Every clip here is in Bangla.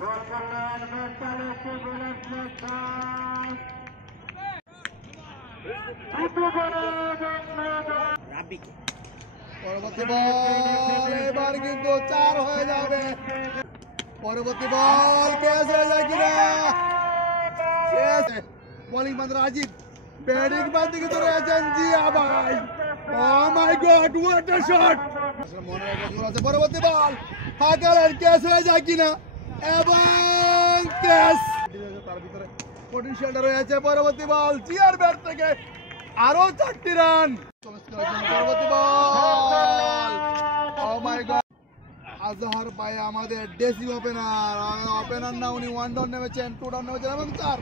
পরবর্তী বল এবার কিন্তু 4 হয়ে যাবে। পরবর্তী বল ক্যাচ হয়ে যায় কিনা, বোলিং বান্ধব রাজীব, ব্যাটিং বান্ধব কিন্তু রয়েছেন জিয়া ভাই। ও my god, what a shot! মনে রাখা পরবর্তী বল হাকালের ক্যাচ হয়ে যায় কিনা, এবং ক্যাচ। তার ভিতরে পটেনশিয়ালটা রয়েছে। পরবর্তী বল জিয়ার ব্যাট থেকে আরো 4টি রান। পরবর্তী বল, ও মাই গড, আজহার ভাই আমাদের দেশি ওপেনার না, উনি 1 ডাউন নেমেছেন, 2 ডাউন নেমেছেন এবং 4।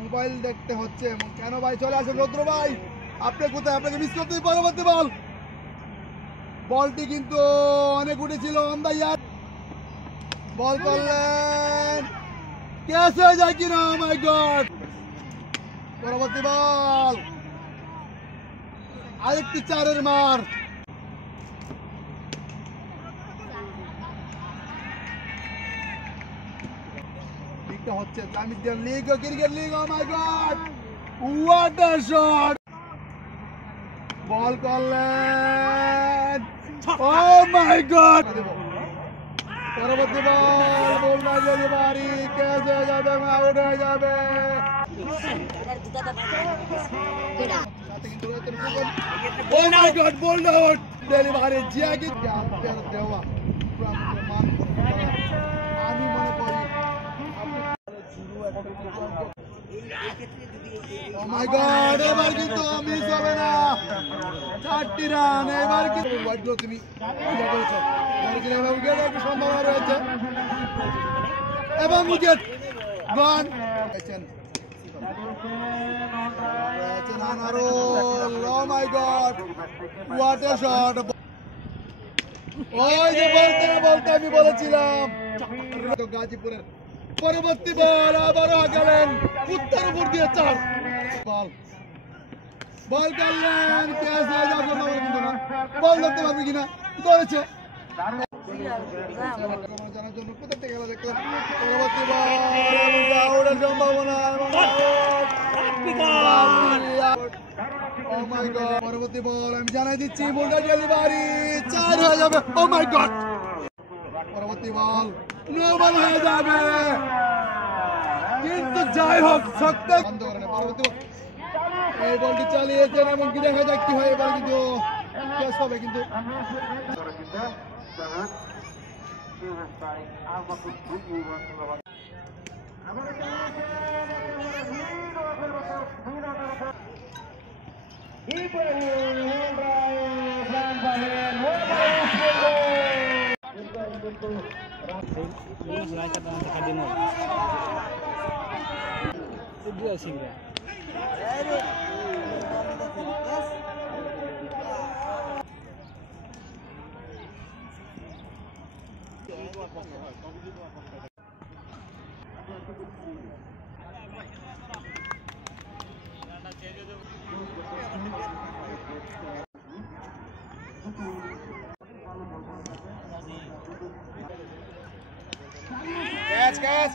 মোবাইল দেখতে হচ্ছে কেন ভাই? চলে আসেন রুদ্র ভাই, আপনি কোথায়? আপনাকে মিস করতে। পরবর্তী বল, বলটি কিন্তু অনেক উঠেছিল, বল করলেন, ক্যাচ হয়ে যায় কিনা, ও মাই গড। পরবর্তী বল আরেকটি 4-এর মার। লিগটা হচ্ছে জামিদিয়ান league, cricket league. Oh my god, what a shot! Ball করলেন, ও মাই গড। পরবর্তী বল বলনা যদি বাড়ি, ক্যাচ হয়ে যাবে, আউট হয়ে যাবে। Oh my god, ball out, delivery জিয়া কি দেওয়া। আমি মনে করি ও মাই গড, এবার কিন্তু মিস হবে না, 4টি রান। এবার কিন্তু তুমি একটু সম্ভাবনা রয়েছে এবং wicket gone. Oh my god, what a shot! ওই যে বলতে আমি বলেছিলাম গাজীপুরের। পরবর্তী বল আবারও হাঁকালেন, উত্তর উপর দিয়ে 4 বল করলেন, ক্যাচ হয়ে যাবে কিন্তু না। বল ধরতে পারবে কিনা, ধরেছে। জানার জন্য কোথা থেকে গেল দেখতে। পরবর্তী বল আউটের সম্ভাবনা, ও মাই গড। পরবর্তী বল আমি জানাই দিচ্ছি, বলটা ডেলিভারি 4 হয়ে যাবে। Oh my god. পরবর্তী বল নো বল হয়ে যাবে, কিন্তু যাই হোক শক্ত বন্ধ করে না। পরবর্তী এই বলটি চালিয়েছেন এবং কি দেখা যাক কি হয়। এবার কিন্তু ক্যাচ হবে, কিন্তু catch.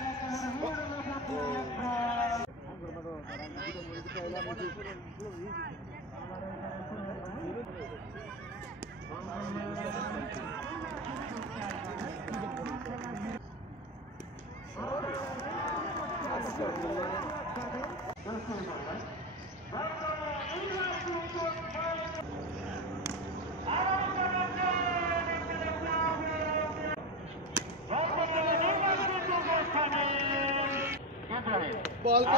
Ball shot.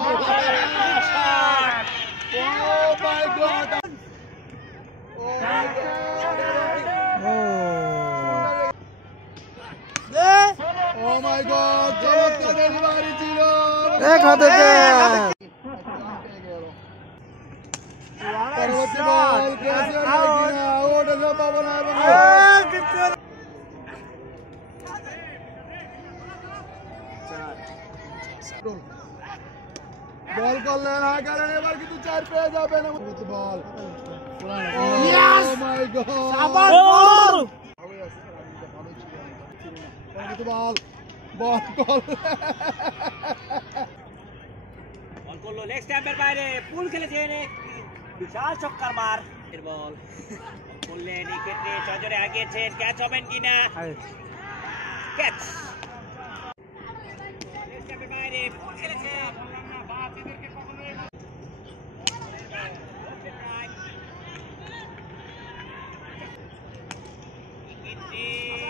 Oh my God. Oh my God. Oh my God. চমৎকার ডেলিভারি ছিল। এক হাতে পরবর্তী বল ক্যাচের লাগিনা ওটা সম্ভাবনা এবং বল করলেন হাঁকালেন, এবার কিন্তু 4 পেয়ে যাবেন। বল Yes! Oh my God! আবার বল! বল বল বল বল করলো লেগ স্ট্যাম্পের বাইরে পুল খেলেছেন বিশাল ছক্কার মার এর বল করলেন এই ক্ষেত্রে সজোরে আগিয়েছেন ক্যাচ হবেন কিনা ক্যাচ লেগ স্ট্যাম্পের বাইরে পুল খেলেছেন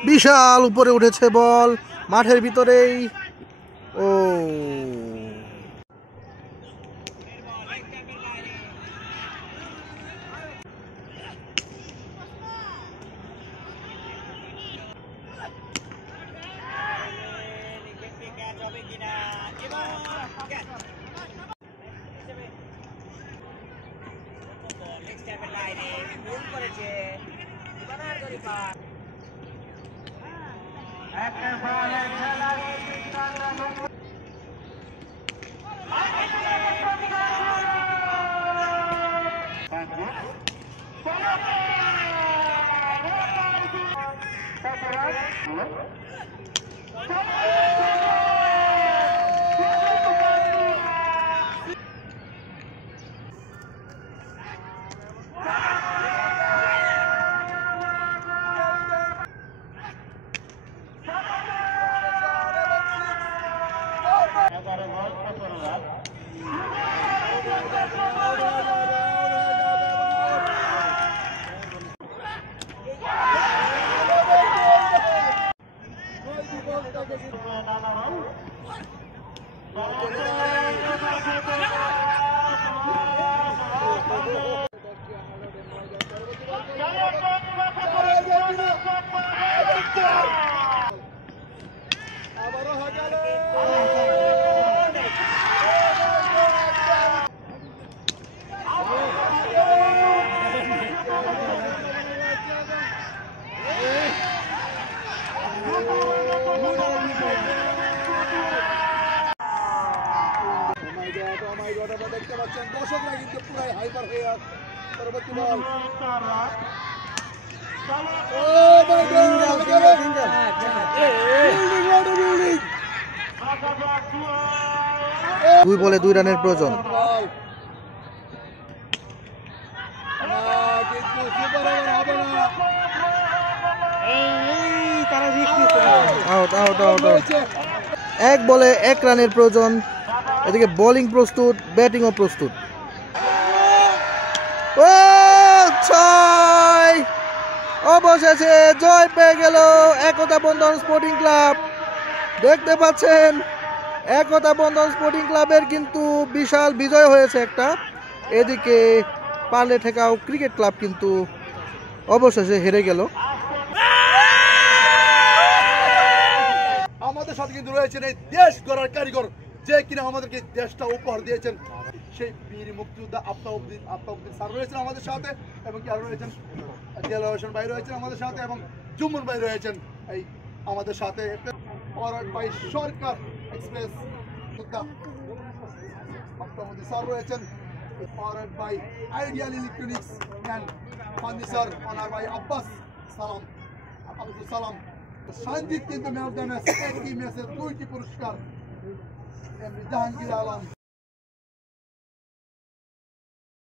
বিশাল উপরে উঠেছে বল মাঠের ভিতরেই ও ক্যাচ হবে কিনা এবং ক্যাচ লেগ স্ট্যাম্পের বাইরে পুল করেছে বানার গরি পার দেখতে পাচ্ছেন দর্শকরা কিন্তু পুরাই হাইপার হয়ে আছে পরবর্তী বল ও মাই গড 2 বলে 2 রানের প্রয়োজন আউট আউট আউট 1 বলে 1 রানের প্রয়োজন এদিকে বোলিং প্রস্তুত ব্যাটিংও প্রস্তুত ও 6 অবশেষে জয় পেয়ে গেল একতা বন্ধন স্পোর্টিং ক্লাব দেখতে পাচ্ছেন একতা বন্ধন স্পোর্টিং ক্লাবের কিন্তু বিশাল বিজয় হয়েছে একটা এদিকে পারলে ঠেকাও ক্রিকেট ক্লাব কিন্তু অবশেষে হেরে গেল আমাদের সাথে কিন্তু রয়েছেন এই দেশ গড়ার কারিগর যে কিনা আমাদেরকে দেশটা উপহার দিয়েছেন সেই বীর মুক্তিযোদ্ধা আফতাবউদ্দিন স্যার রয়েছেন আমাদের সাথে এবং কি আরো রয়েছেন দেলোয়ার হোসেন ভাই রয়েছেন আমাদের সাথে এবং জুম্মন ভাই রয়েছেন এই আমাদের সাথে ফরওয়ার্ড বাই সরকার এক্সপ্রেস যোদ্ধা আফতাবউদ্দিন স্যার রয়েছেন forward by ideal electronics and furniture honour by Abbas Salam Abdul সালাম সঞ্জিত কিন্তু ম্যান অফ দ্য ম্যাচ একই ম্যাচের 2টি পুরস্কার জাহাঙ্গীর আলম